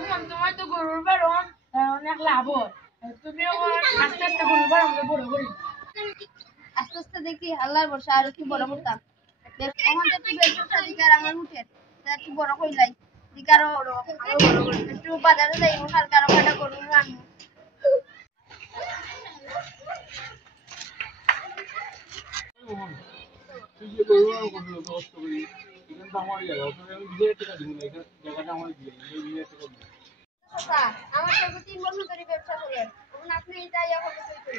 মোহন তোমার তো গরুর বারণ অনেক লাভ হয়, তুমি আস্তে আস্তে গরুর বারণ বড় করি। আস্তে আস্তে দেখি আল্লাহর বর্ষা আর কি বড় করতাম। আমাদের একটু ব্যবসা দিকার আমার উঠে একটু বড় কইলাই দিকারও আরো বড় করি, একটু বাজারে যাই হালকা আরো কাটা করবো আনবো। তুই যে গরু আর কত কষ্ট করি, এখানে তো আমার জায়গা, ওখানে আমি 2000 টাকা দিব না, এখানে জায়গাটা আমার দিয়ে দিন, 2000 টাকা দিন। আচ্ছা আমার তো 3 বছর ধরে ব্যবসা করি, এখন আপনি এটাই এখন কই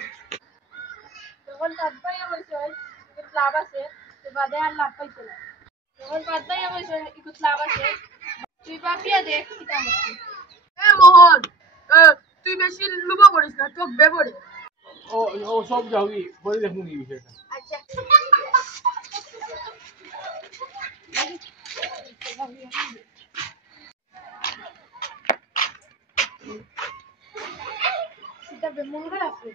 তখন ভাত পাইয়া বলছে একটু লাভ আছে, তো বাদে আর লাভ পাইছে না। তখন ভাত পাইয়া বলছে একটু লাভ আছে, তুই বাপিয়া দেখ কিটা করছিস। মোহন, তুই বেশি লুবা করিস না, তোক বেবরে। ও ও সব যাবি বলে দেখুন এই বিষয়টা। আচ্ছা সেটা বেমন করে আসবে,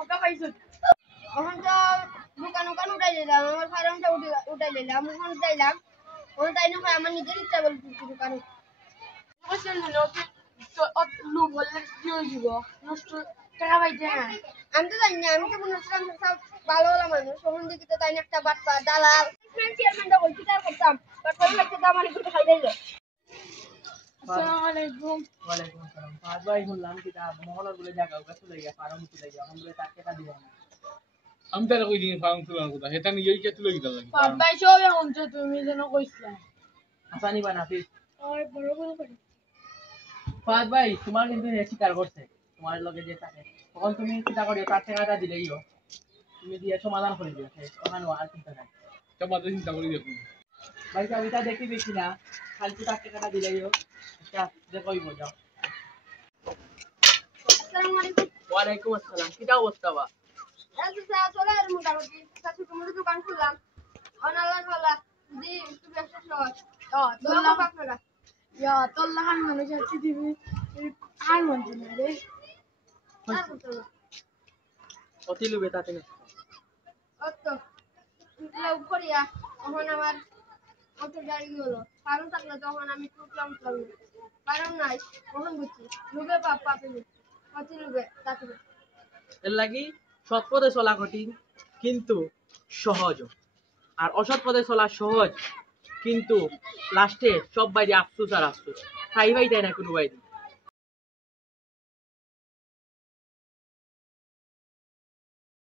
ওটা পাইছো। এখন তো দোকান উঠাই দিলাম, আমার ফার্মটা উঠাই দিলাম, এখন যাইলাম ওখানে তাই না হয় আমার নিজের ইচ্ছা বলে দোকান লুব বললে কি হয়ে যাব, নষ্ট টাকা পাইছে না। আমি তো জানি না, আমি তো মনে হচ্ছিলাম সব ভালো ভালো মানুষ, ওখান দিকে তো তাই না একটা বাটপা দালাল চেয়ারম্যানটা বলছি তার করতাম বাটপা লাগছে তো আমার একটু খাই দিল। আসসালামু আলাইকুম। ওয়ালাইকুম আসসালাম। ফাহাদ ভাই শুনলাম কি তা মহলার বলে জায়গা ওকে চলে গিয়া ফার্ম চলে গিয়া এখন বলে তার টাকা দিব না। আমি তারা কই দিন ফার্ম তুলার কথা, এটা নিজেই কে তুলে দিতে লাগে। ভাত পাই সব এখন তুমি যেন কইছিলা আসানি বা নাফিস। ওই বড় বড় করে। ফাহাদ ভাই তোমার কিন্তু স্বীকার করছে তোমার লগে যে থাকে তখন তুমি চিন্তা করিও তার টাকাটা দিলেইও তুমি দিয়ে সমাধান করে দিও ওখানে আর চিন্তা নাই। এটা মাঝে চিন্তা করি দেখুন। ভাই চাবিটা দেখি দেখি না খালি তার টাকাটা দিলেইও আচ্ছা দেখইব যাও। আসসালামু আলাইকুম। ওয়ালাইকুম আসসালাম। কিটা অবস্থা বা? আচ্ছা চলে আর মোটামুটি ছোট মোটো দোকান খুললাম অনলাইন ওয়ালা জি একটু ব্যবসা সহজ তোল্লা আপনারা ইয়া তোল্লা খান মানুষ আছে দিবি আর মন্দির না রে। আর করতে হবে অতি লোভে তাতে না। অত লাভ করিয়া তখন আমার অত গাড়ি হলো কারণ থাকলে তখন আমি টুকলাম কারণ নাই তখন বুঝছি লোভে পাপ পাপে অতি লোভে তাতে এর লাগি সৎ পথে চলা কঠিন কিন্তু সহজ, আর অসৎ পথে চলা সহজ কিন্তু লাস্টে সব বাইরে আফসোস আর আফসোস খাই ভাই দেয় না কোনো বাইরে।